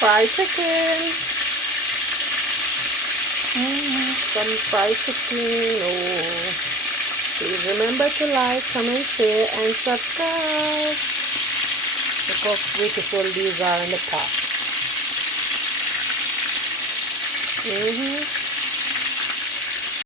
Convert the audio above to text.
Fried chicken. Some fried chicken. Oh. Please remember to like, comment, share, and subscribe. Look how beautiful these are in the pot.